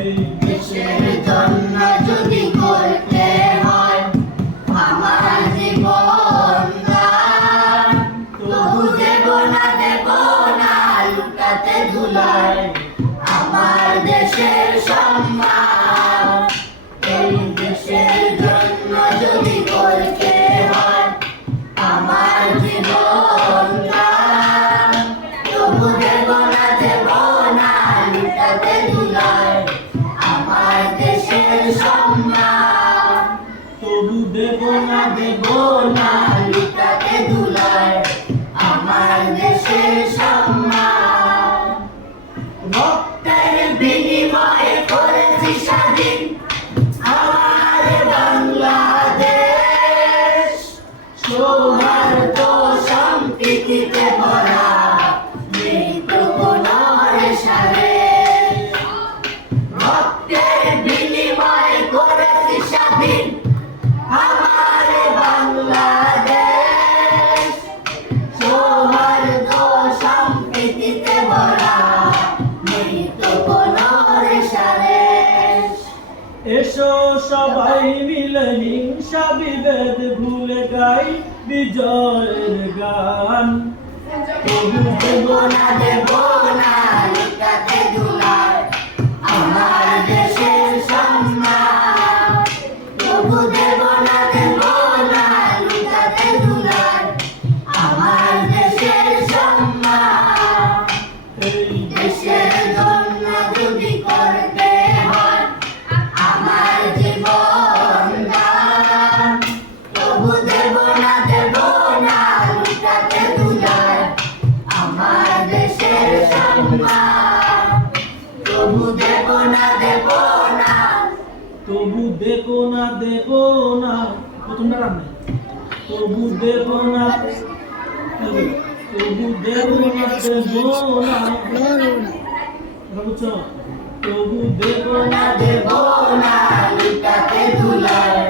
এই দেশের জন্য যদি করতে হয় আমার জীবন দান, তবু দেব না লুটাতে ধুলায় আমার দেশের সম্মান। এই দেশের জন্য যদি করতে হয় আমার জীবন দান, তবু দেব না লুটাতে ধুলায় আমার দেশের সম্মান। তবু দেব না লুটাতে ধুলায় আমার দেশের সম্মান। রক্তের বিনিময়ে করেছি স্বাধীন আমার বাংলাদেশ, সৌহার্দ্য সম্প্রীতিতে ভরা নেই তো কোনো রেশারেশ। রক্তের বিনিময়ে করেছি স্বাধীন আমার বাংলাদেশ, সৌহার্দ্য সম্প্রীতিতে ভরা নেই তো কোনো রেশারেশ। এসো সবাই মিলে হিংসা বিভেদ ভুলে গাই বিজয়ের গান। তবু দেব না লুটাতে ধুলায় আমার দেশের সম্মান। তবু দেব না লুটাতে ধুলায় আমার দেশের সম্মান। এই দেশের জন্য যদি করতে হয় আমার জীবন দান, তবু দেব না লুটাতে ধুলায় আমার দেশের সম্মান। তবু দেব না প্রথমটা রান্না। তবু দেব না বুঝছো? তবু দেব না লুটাতে ধুলায়